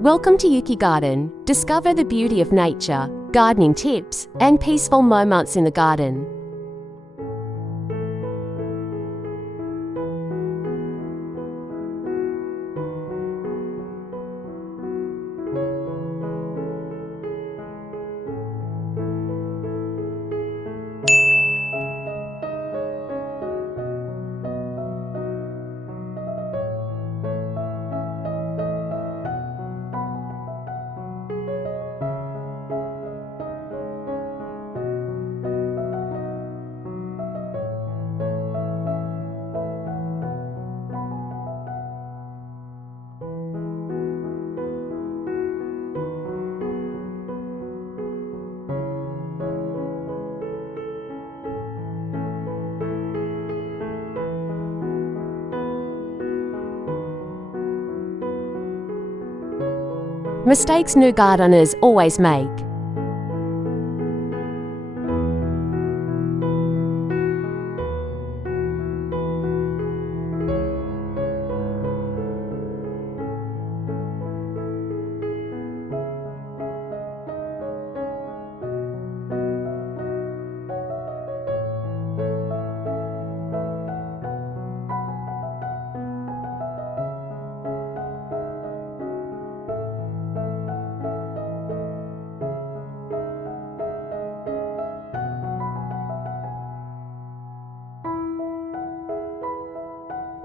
Welcome to Yuki Garden. Discover the beauty of nature, gardening tips, and peaceful moments in the garden. Mistakes new gardeners always make.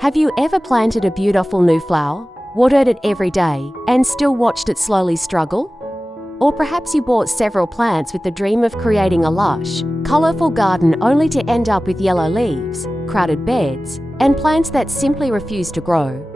Have you ever planted a beautiful new flower, watered it every day, and still watched it slowly struggle? Or perhaps you bought several plants with the dream of creating a lush, colourful garden only to end up with yellow leaves, crowded beds, and plants that simply refuse to grow.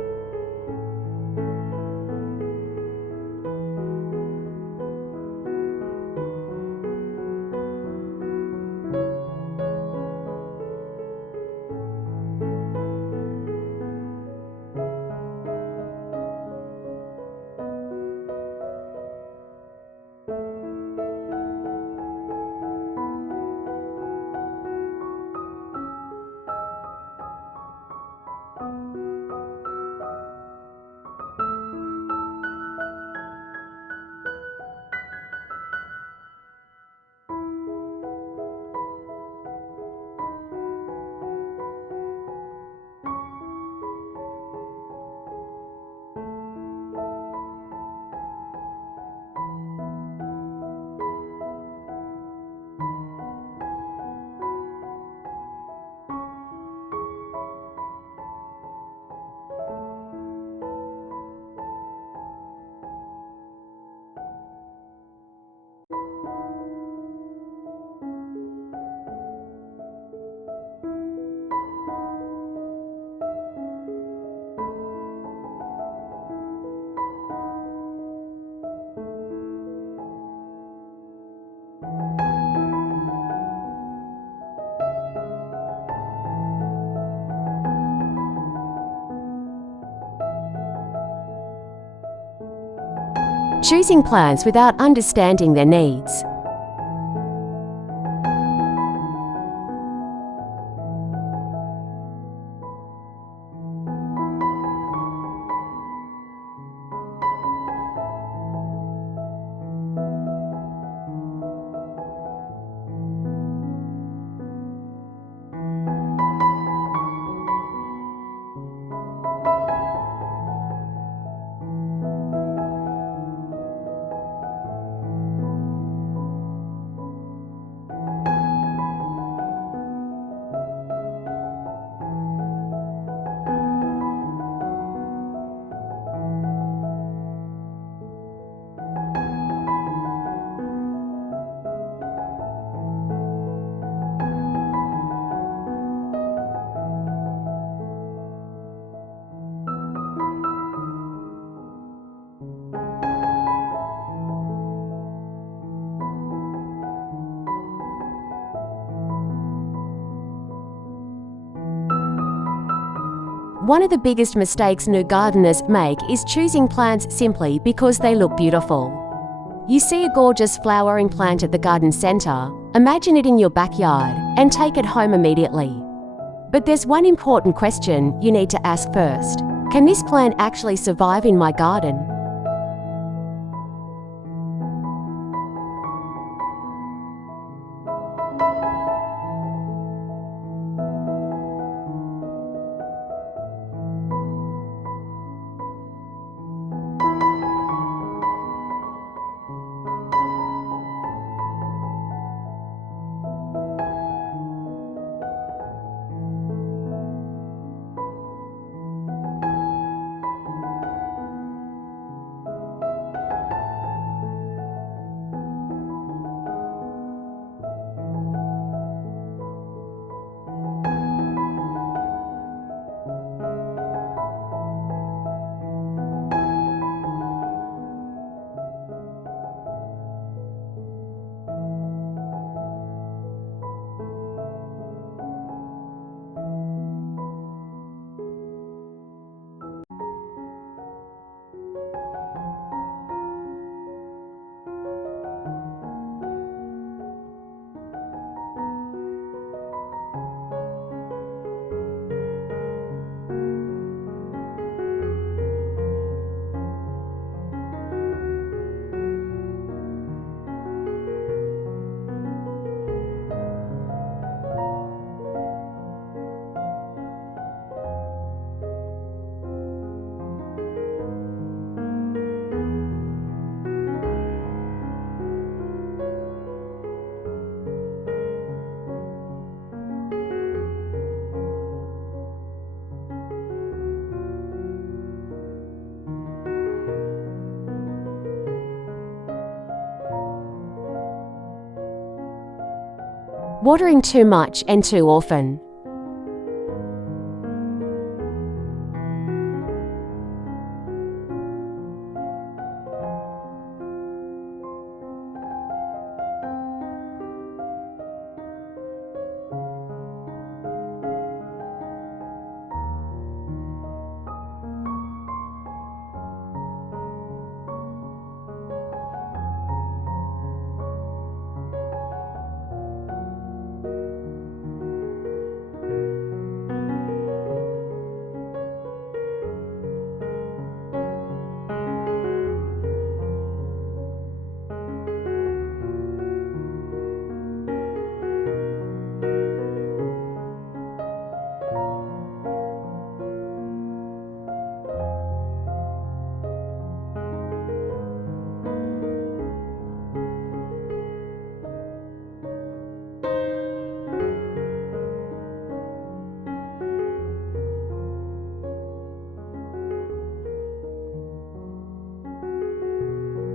Choosing plants without understanding their needs. One of the biggest mistakes new gardeners make is choosing plants simply because they look beautiful. You see a gorgeous flowering plant at the garden centre, imagine it in your backyard, and take it home immediately. But there's one important question you need to ask first. Can this plant actually survive in my garden? Watering too much and too often.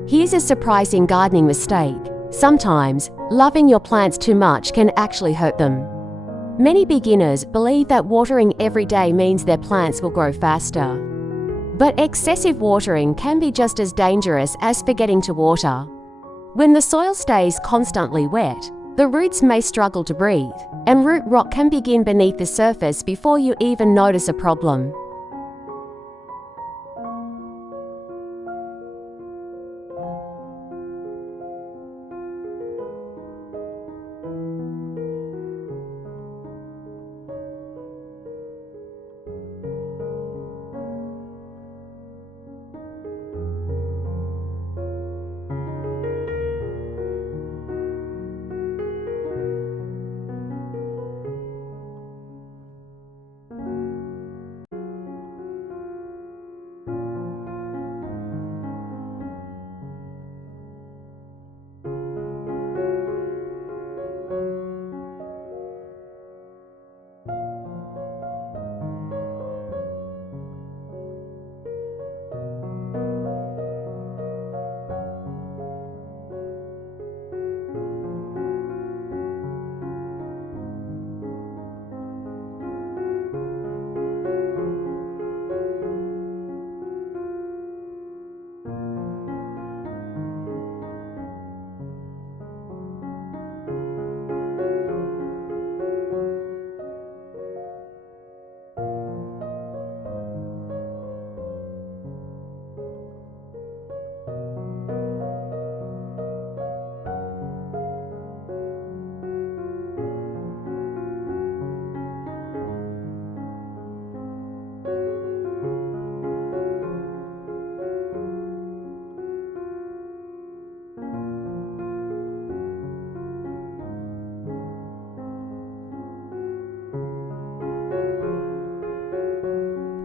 Here's a surprising gardening mistake. Sometimes, loving your plants too much can actually hurt them. Many beginners believe that watering every day means their plants will grow faster. But excessive watering can be just as dangerous as forgetting to water. When the soil stays constantly wet, the roots may struggle to breathe, and root rot can begin beneath the surface before you even notice a problem.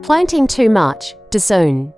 Planting too much, too soon.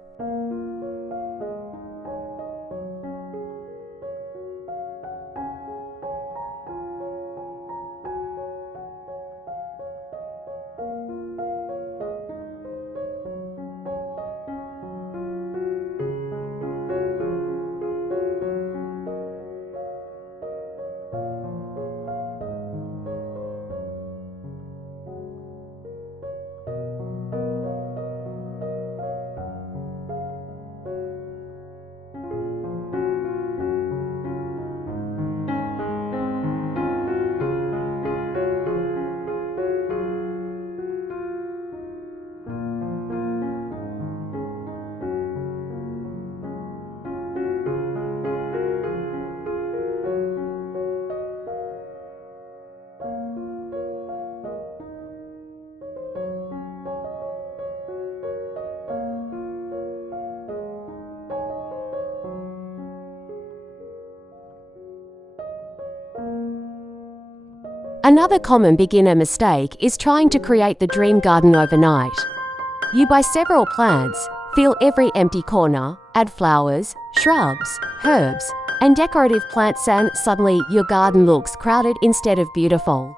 Another common beginner mistake is trying to create the dream garden overnight. You buy several plants, fill every empty corner, add flowers, shrubs, herbs, and decorative plants, and suddenly your garden looks crowded instead of beautiful.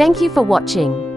Thank you for watching.